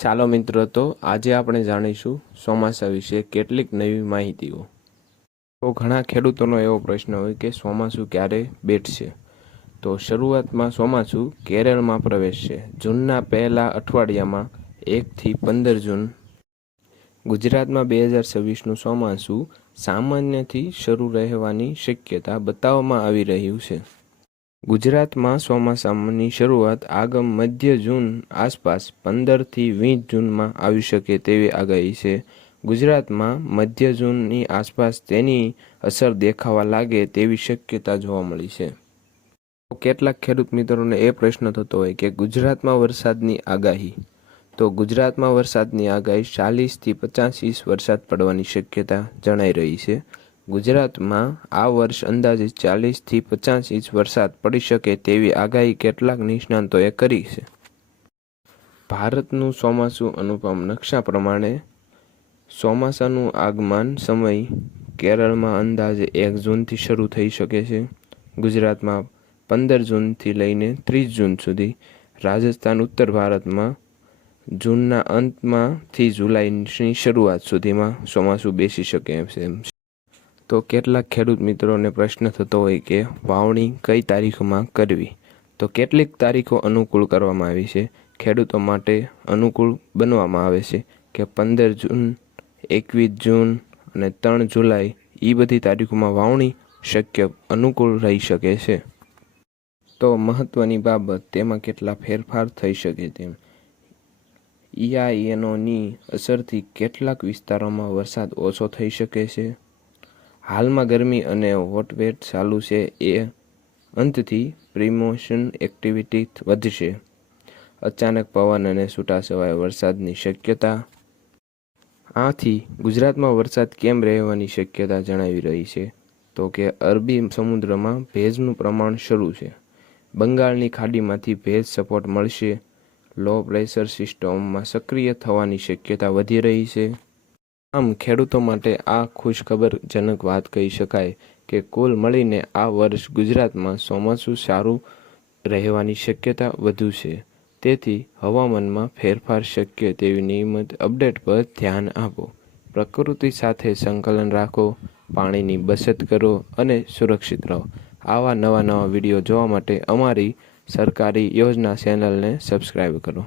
ચાલો મિત્રો, તો આજે આપણે જાણીશું ચોમાસા વિશે કેટલીક નવી માહિતીઓ। તો ઘણા ખેડૂતોનો એવો પ્રશ્ન હોય કે ચોમાસું ક્યારે બેઠશે। તો શરૂઆતમાં ચોમાસું કેરળમાં પ્રવેશશે જૂનના પહેલા અઠવાડિયામાં 1 થી 15 જૂન। ગુજરાતમાં 2026નું ચોમાસું સામાન્યથી શરૂ રહેવાની શક્યતા બતાવવામાં આવી રહ્યું છે। ગુજરાતમાં ચોમાસાની શરૂઆત આગમ મધ્ય જૂન આસપાસ 15 થી 20 જૂનમાં આવી શકે તેવી આગાહી છે। ગુજરાતમાં મધ્ય જૂનની આસપાસ તેની અસર દેખાવા લાગે તેવી શક્યતા જોવા મળી છે। કેટલાક ખેડૂત મિત્રોને એ પ્રશ્ન થતો હોય કે ગુજરાતમાં વરસાદની આગાહી। તો ગુજરાતમાં વરસાદની આગાહી 40 થી 50 ઇંચ વરસાદ પડવાની શક્યતા જણાઈ રહી છે। ગુજરાતમાં આ વર્ષ અંદાજે 40 થી 50 ઇંચ વરસાદ પડી શકે તેવી આગાહી કેટલાક નિષ્ણાતોએ કરી છે। ભારતનું ચોમાસું અનુપમ નકશા પ્રમાણે ચોમાસાનું આગમન સમય કેરળમાં અંદાજે 1 જૂનથી શરૂ થઈ શકે છે। ગુજરાતમાં 15 જૂનથી લઈને 30 જૂન સુધી। રાજસ્થાન ઉત્તર ભારતમાં જૂનના અંતમાંથી જુલાઈની શરૂઆત સુધીમાં ચોમાસું બેસી શકે છે। તો કેટલાક ખેડૂત મિત્રોને પ્રશ્ન થતો હોય કે વાવણી કઈ તારીખમાં કરવી। તો કેટલીક તારીખો અનુકૂળ કરવામાં આવી છે, ખેડૂતો માટે અનુકૂળ બનવામાં આવે છે કે 15 જૂન, 21 જૂન અને 3 જુલાઈ એ બધી તારીખોમાં વાવણી શક્ય અનુકૂળ રહી શકે છે। તો મહત્વની બાબત, તેમાં કેટલા ફેરફાર થઈ શકે તેમ। ઇયાનોની અસરથી કેટલાક વિસ્તારોમાં વરસાદ ઓછો થઈ શકે છે। હાલમાં ગરમી અને હોટવેવ ચાલુ છે, એ અંતથી પ્રીમોન્સૂન એક્ટિવિટી વધશે। અચાનક પવન અને છૂટાછવાયા વરસાદની શક્યતા। આથી ગુજરાતમાં વરસાદ કેમ રહેવાની શક્યતા જણાવી રહી છે। તો કે અરબી સમુદ્રમાં ભેજનું પ્રમાણ શરૂ છે। બંગાળની ખાડીમાંથી ભેજ સપોર્ટ મળશે। લો પ્રેશર સિસ્ટમમાં સક્રિય થવાની શક્યતા વધી રહી છે। આમ ખેડૂતો માટે આ ખુશખબરજનક વાત કહી શકાય કે કુલ મળીને આ વર્ષ ગુજરાતમાં ચોમાસું સારું રહેવાની શક્યતા વધુ છે। તેથી હવામાનમાં ફેરફાર શક્ય તેવી નિયમિત અપડેટ પર ધ્યાન આપો। પ્રકૃતિ સાથે સંકલન રાખો, પાણીની બચત કરો અને સુરક્ષિત રહો। આવા નવા વિડીયો જોવા માટે અમારી સરકારી યોજના ચેનલને સબસ્ક્રાઈબ કરો।